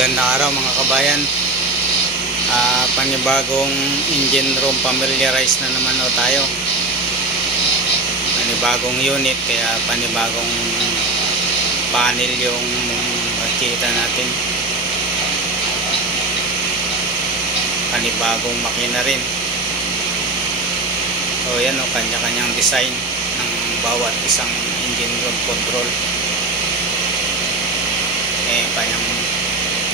Magandang araw mga kabayan. Panibagong engine room familiarize na naman tayo. Panibagong unit, kaya panibagong panel yung makikita natin. Panibagong makina rin. So yan o, kanya-kanyang design ng bawat isang engine room control. Kanyang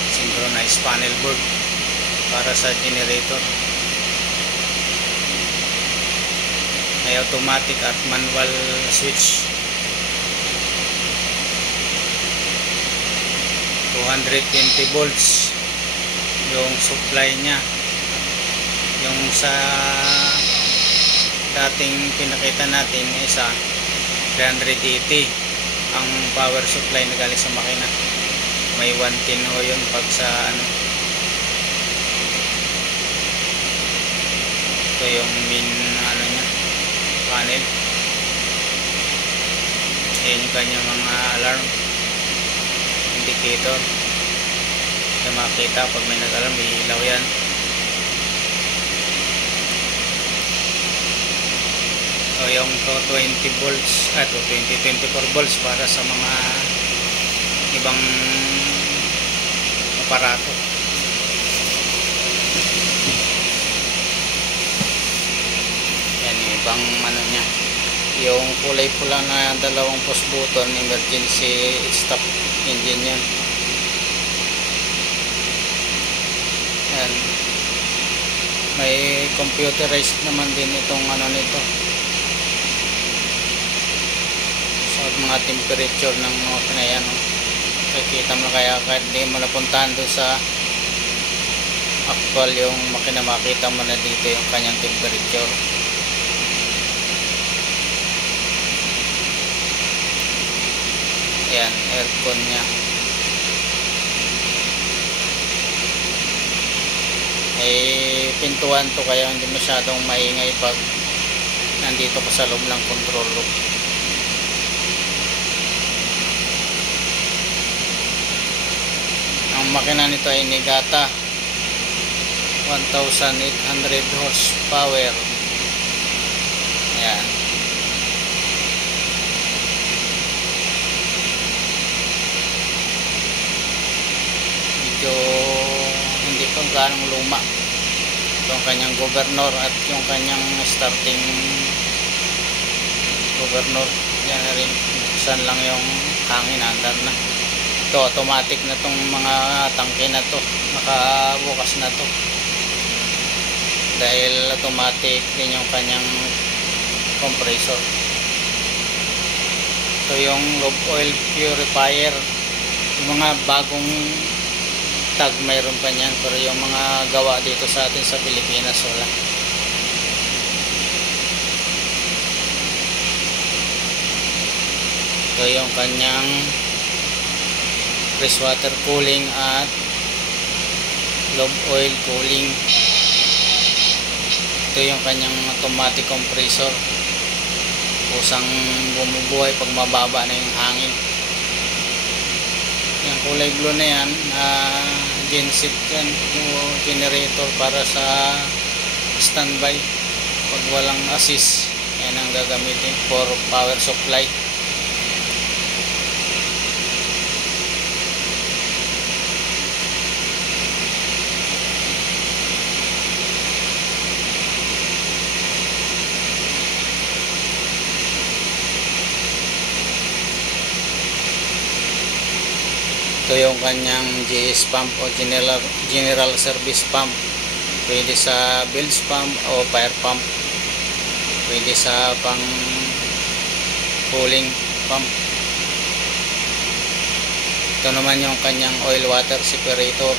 synchronized panel board para sa generator. May automatic at manual switch. 220 volts yung supply nya. Yung sa dating pinakita natin isa 380 ang power supply na galing sa makina. May 110 ho yun pag sa ito yung main nya panel. Ayan yung kanya mga alarm indicator na makita pag may nag-alarm, may ilaw yan. So yung 20 volts 24 volts para sa mga ibang aparato. Yan yung ibang nya, yung kulay pula na dalawang push button, emergency stop engine yan. Yan, may computerized naman din itong nito sa mga temperature ng makina yan. Kita mo kaya kahit hindi mo napuntahan doon sa actual yung makina, makita mo na dito yung kanyang temperature. Ayan, aircon nya. Pintuan to kaya hindi masyadong maingay pag nandito ka sa loob ng control room. Ang makina nito ay Nigata 1800 horsepower. Ayan. Medyo hindi pa ganong luma yung kanyang governor at yung kanyang starting governor. Yan na rin, buksan lang yung hangin, andar na. Ito automatic na tong mga tangke na to, nakabukas na to dahil automatic din yung kanyang compressor. Ito yung lobe oil purifier, yung mga bagong tag mayroon pa niyan, pero yung mga gawa dito sa atin sa Pilipinas wala. Ito yung kanyang fresh water cooling at lobe oil cooling. Ito yung kanyang automatic compressor, kusang bumubuhay pag mababa na yung hangin. Yung kulay blue na yan, genset yan, yung generator para sa standby pag walang assist. Yan ang gagamitin for power supply. Ito yung kanyang GS pump o general service pump. Pwede sa bilge pump o fire pump. Pwede sa pang cooling pump. Ito naman yung kanyang oil water separator.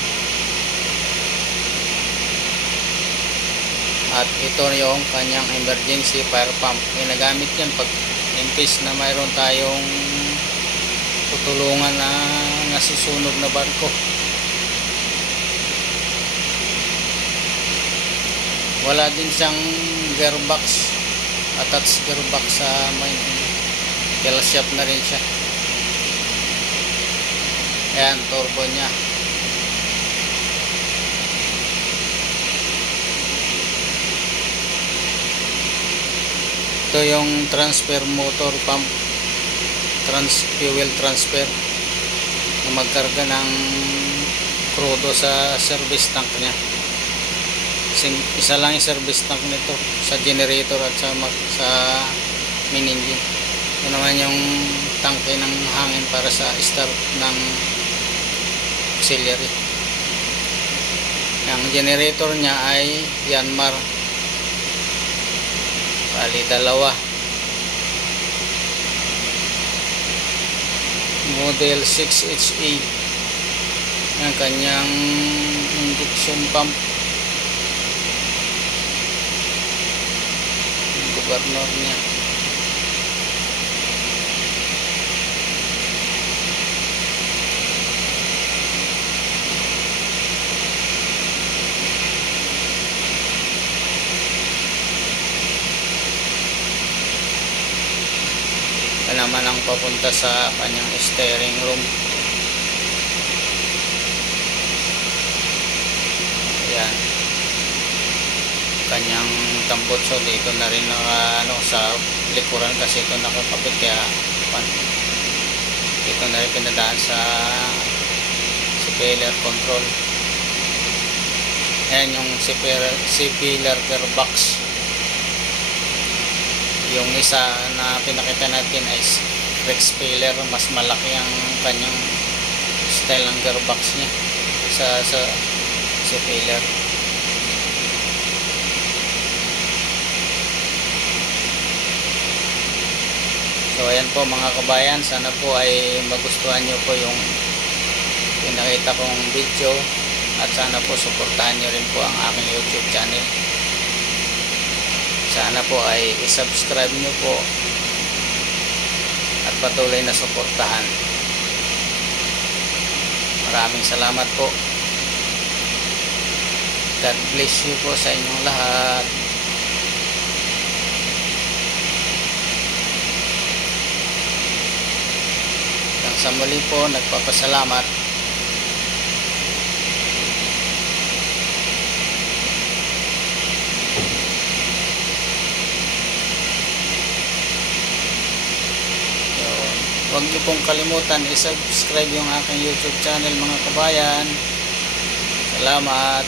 At ito yung kanyang emergency fire pump. Ginagamit yan pag in case na mayroon tayong tutulungan na nasusunog na barko. Wala din siyang gearbox, attached gearbox sa main. Kaya shop na rin siya. Ayan, turbo nya. Ito yung transfer motor pump, fuel transfer, na magkarga ng krudo sa service tank nya. Isa lang yung service tank nito sa generator at sa main engine. Ito naman yung tangke ng hangin para sa start ng auxiliary. Ang generator nya ay Yanmar, bali dalawa, model 6HA. ang kanyang induction pump, yung governor niya. Naman ang papunta sa kanyang steering room. Ayan, kanyang tambutso dito na rin sa likuran kasi ito nakakapit, kaya dito na rin pinadaan sa speller control. Ayan yung speller gearbox. Yung isa na pinakita natin ay Rex Speller, mas malaki ang kanyang style ng gearbox niya sa speller. So ayan po mga kabayan, sana po ay magustuhan nyo po yung pinakita kong video, at sana po suportahan nyo rin po ang aking YouTube channel. Sana po ay i-subscribe nyo po at patuloy na suportahan. Maraming salamat po. God bless you po sa inyong lahat. Hanggang sa muli po, nagpapasalamat. Huwag niyo pong kalimutan i-subscribe yung aking YouTube channel mga kabayan. Salamat.